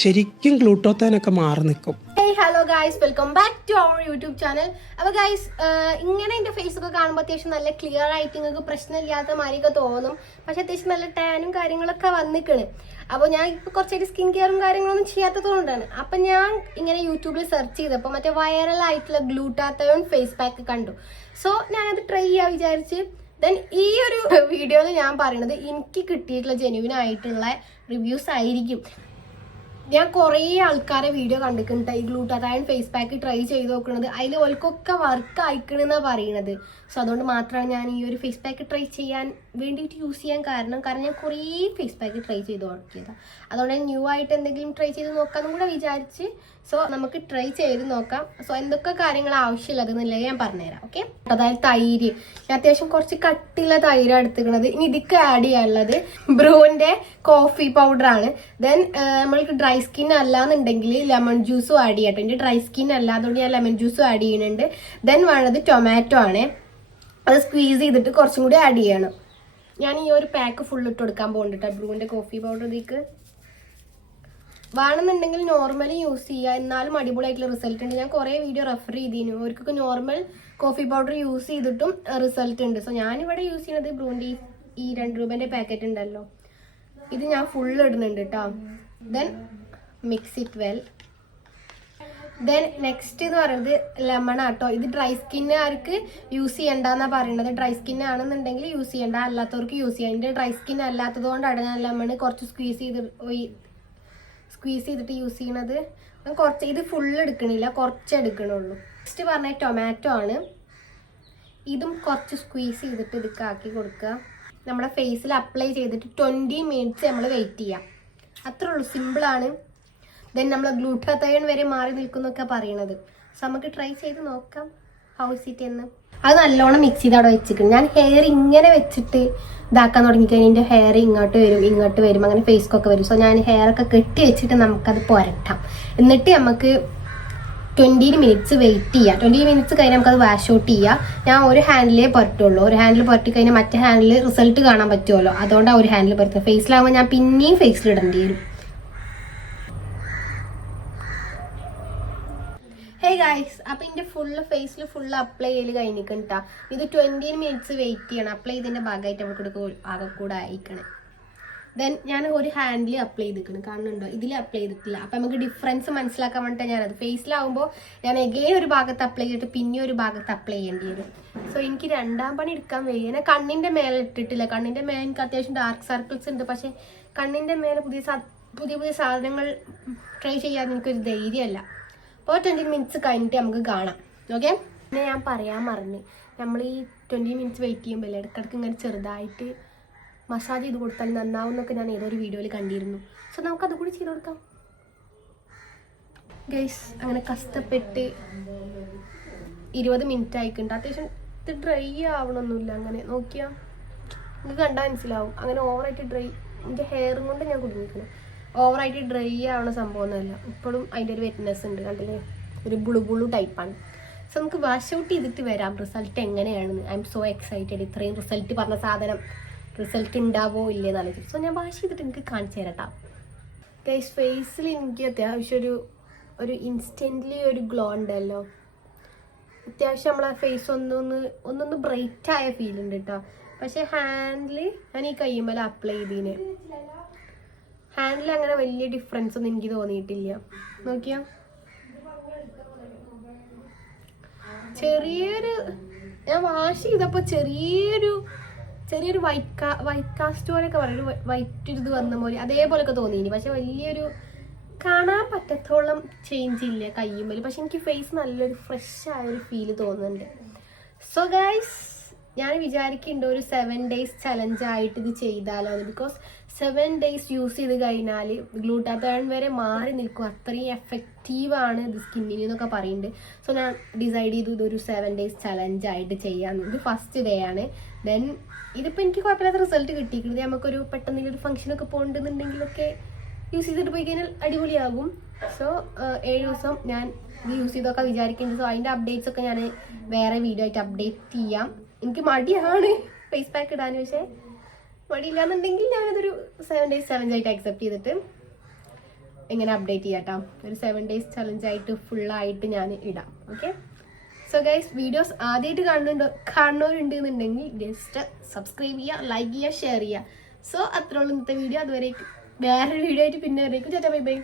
ശരിക്കും ഗ്ലൂട്ടോത്താനൊക്കെ മാറി നിൽക്കും. Hello guys, welcome back to our YouTube channel. അപ്പോൾ ഗൈസ്, ഇങ്ങനെ എൻ്റെ ഫേസൊക്കെ കാണുമ്പോൾ അത്യാവശ്യം നല്ല ക്ലിയർ ആയിട്ട് നിങ്ങൾക്ക് പ്രശ്നമില്ലാത്ത മാതിരിയൊക്കെ തോന്നും. പക്ഷെ അത്യാവശ്യം നല്ല ടാനും കാര്യങ്ങളൊക്കെ വന്നിക്കണ്. അപ്പോൾ ഞാൻ ഇപ്പോൾ കുറച്ചായിട്ട് സ്കിൻ കെയറും കാര്യങ്ങളൊന്നും ചെയ്യാത്തത് കൊണ്ടാണ്. അപ്പം ഞാൻ ഇങ്ങനെ യൂട്യൂബിൽ സെർച്ച് ചെയ്തപ്പോൾ മറ്റേ വൈറലായിട്ടുള്ള ഗ്ലൂട്ടാത്തയോൺ ഫേസ് പാക്ക് കണ്ടു. സോ ഞാനത് ട്രൈ ചെയ്യാൻ വിചാരിച്ച്. ദെൻ ഈ ഒരു വീഡിയോയിൽ ഞാൻ പറയുന്നത് എനിക്ക് കിട്ടിയിട്ടുള്ള ജെന്യുവിൻ ആയിട്ടുള്ള റിവ്യൂസ് ആയിരിക്കും. ഞാൻ കുറേ ആൾക്കാരെ വീഡിയോ കണ്ടിട്ടുണ്ട് ഈ ഗ്ലൂട്ടാത്തയോൺ ഫേസ് പാക്ക് ട്രൈ ചെയ്ത് നോക്കുന്നത്. അതിൽ ഓൾക്കൊക്കെ വർക്ക് ആയിക്കണെന്നാണ് പറയണത്. സോ അതുകൊണ്ട് മാത്രമാണ് ഞാൻ ഈ ഒരു ഫേസ് പാക്ക് ട്രൈ ചെയ്യാൻ വേണ്ടിയിട്ട് യൂസ് ചെയ്യാൻ കാരണം ഞാൻ കുറേ ഫേസ് പാക്ക് ട്രൈ ചെയ്ത് നോക്കിയതാണ്. അതുകൊണ്ട് ന്യൂ ആയിട്ട് എന്തെങ്കിലും ട്രൈ ചെയ്ത് നോക്കാമെന്നും കൂടെ വിചാരിച്ച്. സോ നമുക്ക് ട്രൈ ചെയ്ത് നോക്കാം. സോ എന്തൊക്കെ കാര്യങ്ങൾ ആവശ്യമുള്ളതെന്നുള്ളത് ഞാൻ പറഞ്ഞുതരാം. ഓക്കെ, അതായത് തൈര്. ഞാൻ അത്യാവശ്യം കുറച്ച് കട്ടിയുള്ള തൈരാണ് എടുത്തിരിക്കുന്നത്. ഇനി ഇതിക്ക് ആഡ് ചെയ്യാനുള്ളത് ബ്രൂവിൻ്റെ കോഫി പൗഡറാണ്. ദെൻ നമ്മൾക്ക് ഡ്രൈ സ്കിൻ അല്ലാന്നുണ്ടെങ്കിൽ ലെമൺ ജ്യൂസും ആഡ് ചെയ്യട്ടെ. എൻ്റെ ഡ്രൈ സ്കിൻ അല്ല, അതുകൊണ്ട് ഞാൻ ലെമൺ ജ്യൂസും ആഡ് ചെയ്യുന്നുണ്ട്. ദെൻ വേണ്ടത് ടൊമാറ്റോ ആണ്. അത് സ്ക്വീസ് ചെയ്തിട്ട് കുറച്ചും കൂടി ആഡ് ചെയ്യണം. ഞാൻ ഈ ഒരു പാക്ക് ഫുൾ ഇട്ട് കൊടുക്കാൻ പോകുന്നുണ്ട് ബ്രൂവിൻ്റെ കോഫി പൗഡർ. ഇതിക്ക് വേണമെന്നുണ്ടെങ്കിൽ നോർമലി യൂസ് ചെയ്യുക, എന്നാലും അടിപൊളിയായിട്ടുള്ള റിസൾട്ട് ഉണ്ട്. ഞാൻ കുറേ വീഡിയോ റെഫർ ചെയ്തിരുന്നു. അവർക്കൊക്കെ നോർമൽ കോഫി പൗഡർ യൂസ് ചെയ്തിട്ടും റിസൾട്ട് ഉണ്ട്. സോ ഞാനിവിടെ യൂസ് ചെയ്യുന്നത് ബ്രൂവിൻ്റെ ഈ 2 രൂപേൻ്റെ പാക്കറ്റ് ഉണ്ടല്ലോ, ഇത് ഞാൻ ഫുൾ ഇടുന്നുണ്ട് കേട്ടോ. Then mix it well. Then next എന്ന് പറയുന്നത് ലെമൺ ആട്ടോ. ഇത് ഡ്രൈ സ്കിന്നുകാർക്ക് യൂസ് ചെയ്യണ്ടെന്നാണ് പറയുന്നത്. ഡ്രൈ സ്കിൻ ആണെന്നുണ്ടെങ്കിൽ യൂസ് ചെയ്യണ്ട, അല്ലാത്തവർക്ക് യൂസ് ചെയ്യാം. എൻ്റെ ഡ്രൈ സ്കിൻ അല്ലാത്തത് കൊണ്ടാണ് ഞാൻ ലെമൺ കുറച്ച് സ്ക്വീസ് ചെയ്തിട്ട് യൂസ് ചെയ്യണത്. കുറച്ച് ഇത് ഫുള്ള് എടുക്കണില്ല, കുറച്ച് എടുക്കണുള്ളൂ. നെക്സ്റ്റ് പറഞ്ഞ ടൊമാറ്റോ ആണ്. ഇതും കുറച്ച് സ്ക്വീസ് ചെയ്തിട്ട് ഇതൊക്കെ ആക്കി കൊടുക്കുക. നമ്മുടെ ഫേസിൽ അപ്ലൈ ചെയ്തിട്ട് 20 മിനിറ്റ്സ് നമ്മൾ വെയിറ്റ് ചെയ്യാം. അത്രേ ഉള്ളൂ, സിമ്പിളാണ്. ദെൻ നമ്മൾ ഗ്ലൂട്ടാത്തയോൺ വരെ മാറി നിൽക്കുന്നൊക്കെ പറയണത്. സോ നമുക്ക് ട്രൈ ചെയ്ത് നോക്കാം ഹൗസ് ഇറ്റ് എന്ന്. അത് നല്ലോണം മിക്സ് ചെയ്ത് അവിടെ വെച്ചിട്ടുണ്ട്. ഞാൻ ഹെയർ ഇങ്ങനെ വെച്ചിട്ട് ഇതാക്കാൻ തുടങ്ങിക്കഴിഞ്ഞാൽ എൻ്റെ ഹെയർ ഇങ്ങോട്ട് വരും, അങ്ങനെ ഫേസ്ക്കൊക്കെ വരും. സോ ഞാൻ ഹെയർ ഒക്കെ കെട്ടി വെച്ചിട്ട് നമുക്കത് പുരട്ടാം. എന്നിട്ട് നമുക്ക് 20 മിനിറ്റ്സ് വെയിറ്റ് ചെയ്യാം. 20 മിനിറ്റ്സ് കഴിഞ്ഞാൽ നമുക്കത് വാഷ് ഔട്ട് ചെയ്യാം. ഞാൻ ഒരു ഹാൻഡിലേ പുരട്ടുള്ളൂ. ഒരു ഹാൻഡിൽ പുരട്ടി കഴിഞ്ഞാൽ മറ്റേ ഹാൻഡിൽ റിസൾട്ട് കാണാൻ പറ്റുമല്ലോ, അതുകൊണ്ടാണ് ഒരു ഹാൻഡിൽ പുരട്ടുക. ഫേസിലാകുമ്പോൾ ഞാൻ പിന്നെയും ഫേസിൽ ഇടേണ്ടി വരും. ഹേ ഗൈസ്, അപ്പം എൻ്റെ ഫേസിൽ ഫുള്ള് അപ്ലൈ ചെയ്ത് കഴിഞ്ഞിട്ടാ. ഇത് 20 മിനിറ്റ്സ് വെയിറ്റ് ചെയ്യണം. അപ്ലൈ ചെയ്തതിൻ്റെ ഭാഗമായിട്ട് നമുക്ക് ആകെ കൂടെ അയക്കണം. ദെൻ ഞാൻ ഒരു ഹാൻഡിൽ അപ്ലൈ ചെയ്തിരിക്കണം, കാണുന്നുണ്ടോ? ഇതിൽ അപ്ലൈ ചെയ്തിട്ടില്ല. അപ്പം നമുക്ക് ഡിഫറൻസ് മനസ്സിലാക്കാൻ വേണ്ടിയിട്ട് ഞാനത് ഫേസിലാവുമ്പോൾ ഞാൻ എഗെയിൻ ഒരു ഭാഗത്ത് അപ്ലൈ ചെയ്തിട്ട് പിന്നെ ഒരു ഭാഗത്ത് അപ്ലൈ ചെയ്യേണ്ടി വരും. സോ എനിക്ക് 2ാം പണി എടുക്കാൻ വയ്യ. ഞാൻ കണ്ണിൻ്റെ മേലെ ഇട്ടിട്ടില്ല. കണ്ണിൻ്റെ മേലെ എനിക്ക് അത്യാവശ്യം ഡാർക്ക് സർക്കിൾസ് ഉണ്ട്. പക്ഷേ കണ്ണിൻ്റെ മേലെ പുതിയ സാധനങ്ങൾ ട്രൈ ചെയ്യാൻ എനിക്കൊരു ധൈര്യമല്ല. അപ്പോൾ 20 മിനിറ്റ്സ് കഴിഞ്ഞിട്ട് നമുക്ക് കാണാം. ഓക്കെ, പിന്നെ ഞാൻ പറയാൻ മറന്ന്, നമ്മൾ ഈ 20 മിനിറ്റ്സ് വെയിറ്റ് ചെയ്യുമ്പോൾ ഇടയ്ക്കിടയ്ക്ക് ഇങ്ങനെ ചെറുതായിട്ട് മസാജ് ചെയ്ത് കൊടുത്താൽ നന്നാവും എന്നൊക്കെ ഞാൻ ഏതൊരു വീഡിയോയിൽ കണ്ടിരുന്നു. സോ നമുക്കത് കൂടി ചെയ്ത് കൊടുക്കാം ഗൈസ്. അങ്ങനെ കഷ്ടപ്പെട്ട് 20 മിനിറ്റ് ആയിക്കുണ്ട്. അത്യാവശ്യം ഇത് ഡ്രൈ ആവണമൊന്നുമില്ല. അങ്ങനെ നോക്കിയാൽ നിങ്ങൾക്ക് കണ്ടാൽ മനസ്സിലാവും. അങ്ങനെ ഓവറായിട്ട് ഡ്രൈ, എൻ്റെ ഹെയറും കൊണ്ട് ഞാൻ കുടുങ്ങിക്കണം. ഓവറായിട്ട് ഡ്രൈ ആവണ സംഭവമൊന്നുമല്ല. ഇപ്പോഴും അതിൻ്റെ ഒരു വെറ്റ്നെസ് ഉണ്ട്, കണ്ടില്ലേ? ഒരു ബുളു ടൈപ്പാണ്. സോ നമുക്ക് വാഷ് ഔട്ട് ചെയ്തിട്ട് വരാം റിസൾട്ട് എങ്ങനെയാണെന്ന്. I M so excited. ഇത്രയും റിസൾട്ട് പറഞ്ഞ സാധനം റിസൾട്ട് ഉണ്ടാവോ ഇല്ലേന്ന് ആലോചിച്ചു. സോ ഞാൻ വാഷ് ചെയ്തിട്ട് എനിക്ക് കാണിച്ചു തരട്ടാം ഗൈസ്. ഫേസിൽ എനിക്ക് അത്യാവശ്യം ഒരു ഇൻസ്റ്റൻ്റ്ലി ഒരു ഗ്ലോ ഉണ്ടല്ലോ. അത്യാവശ്യം നമ്മളെ ഫേസ് ഒന്നൊന്ന് ബ്രൈറ്റ് ആയ ഫീൽ ഉണ്ട് കേട്ടോ. പക്ഷേ ഹാൻഡിൽ ഞാൻ ഈ കയ്യുമ്മല അപ്ലൈ ചെയ്തതിന് ഹാൻഡിൽ അങ്ങനെ വലിയ ഡിഫറൻസ് ഒന്നും എനിക്ക് തോന്നിയിട്ടില്ല. നോക്കിയാ ഞാൻ വാഷ് ചെയ്തപ്പോൾ ചെറിയൊരു വൈറ്റ് കാസ്റ്റ് പോലെയൊക്കെ പറയും, ഒരു വൈറ്റ് ഇത് വന്ന പോലെ അതേപോലെയൊക്കെ തോന്നിയിനി. പക്ഷെ വലിയൊരു കാണാൻ പറ്റത്തോളം ചേഞ്ച് ഇല്ല കയ്യുമ്മൽ. പക്ഷെ എനിക്ക് ഫേസ് നല്ലൊരു ഫ്രഷ് ആയൊരു ഫീല് തോന്നുന്നുണ്ട്. സോ ഗൈസ്, ഞാൻ വിചാരിക്കുന്നുണ്ട് ഒരു 7 days ചലഞ്ച് ആയിട്ട് ഇത് ചെയ്താലോ എന്ന്. ബിക്കോസ് 7 days യൂസ് ചെയ്ത് കഴിഞ്ഞാൽ ഗ്ലൂട്ടാത്തയോൺ വരെ മാറി നിൽക്കും. അത്രയും എഫക്റ്റീവാണ് ഇത് സ്കിന്നിന് എന്നൊക്കെ പറയുന്നുണ്ട്. സോ ഞാൻ ഡിസൈഡ് ചെയ്തു ഇതൊരു 7 days ചലഞ്ച് ആയിട്ട് ചെയ്യാമെന്ന്. ഇത് ഫസ്റ്റ് ഡേ ആണ്. ദെൻ ഇതിപ്പോൾ എനിക്ക് കുഴപ്പമില്ലാത്ത റിസൾട്ട് കിട്ടിയിരിക്കുന്നത്. നമുക്കൊരു പെട്ടെന്നൊരു ഫംഗ്ഷനൊക്കെ പോകണ്ടെന്നുണ്ടെങ്കിലൊക്കെ യൂസ് ചെയ്തിട്ട് പോയി കഴിഞ്ഞാൽ അടിപൊളിയാകും. സോ 7 ദിവസം ഞാൻ ഇത് യൂസ് ചെയ്തൊക്കെ വിചാരിക്കുന്നുണ്ട്. സോ അതിൻ്റെ അപ്ഡേറ്റ്സ് ഒക്കെ ഞാൻ വേറെ വീഡിയോ ആയിട്ട് അപ്ഡേറ്റ് ചെയ്യാം. എനിക്ക് മടിയാണ് ഫേസ് പാക്ക് ഇടാൻ. പക്ഷേ മടിയില്ലാന്നുണ്ടെങ്കിൽ ഞാനതൊരു 7 days ചലഞ്ച് ആയിട്ട് അക്സെപ്റ്റ് ചെയ്തിട്ട് ഇങ്ങനെ അപ്ഡേറ്റ് ചെയ്യാം കേട്ടോ. ഒരു 7 days ചലഞ്ച് ആയിട്ട് ഫുള്ളായിട്ട് ഞാൻ ഇടാം. ഓക്കെ, സോ ഗൈസ് വീഡിയോസ് ആദ്യമായിട്ട് കാണുന്നവരുണ്ടെന്നുണ്ടെങ്കിൽ ജസ്റ്റ് സബ്സ്ക്രൈബ് ചെയ്യുക, ലൈക്ക് ചെയ്യുക, ഷെയർ ചെയ്യുക. സോ അത്രയുള്ള ഇന്നത്തെ വീഡിയോ. അതുവരെ വേറൊരു വീഡിയോ ആയിട്ട് പിന്നെ വരേക്കും. Bye bye.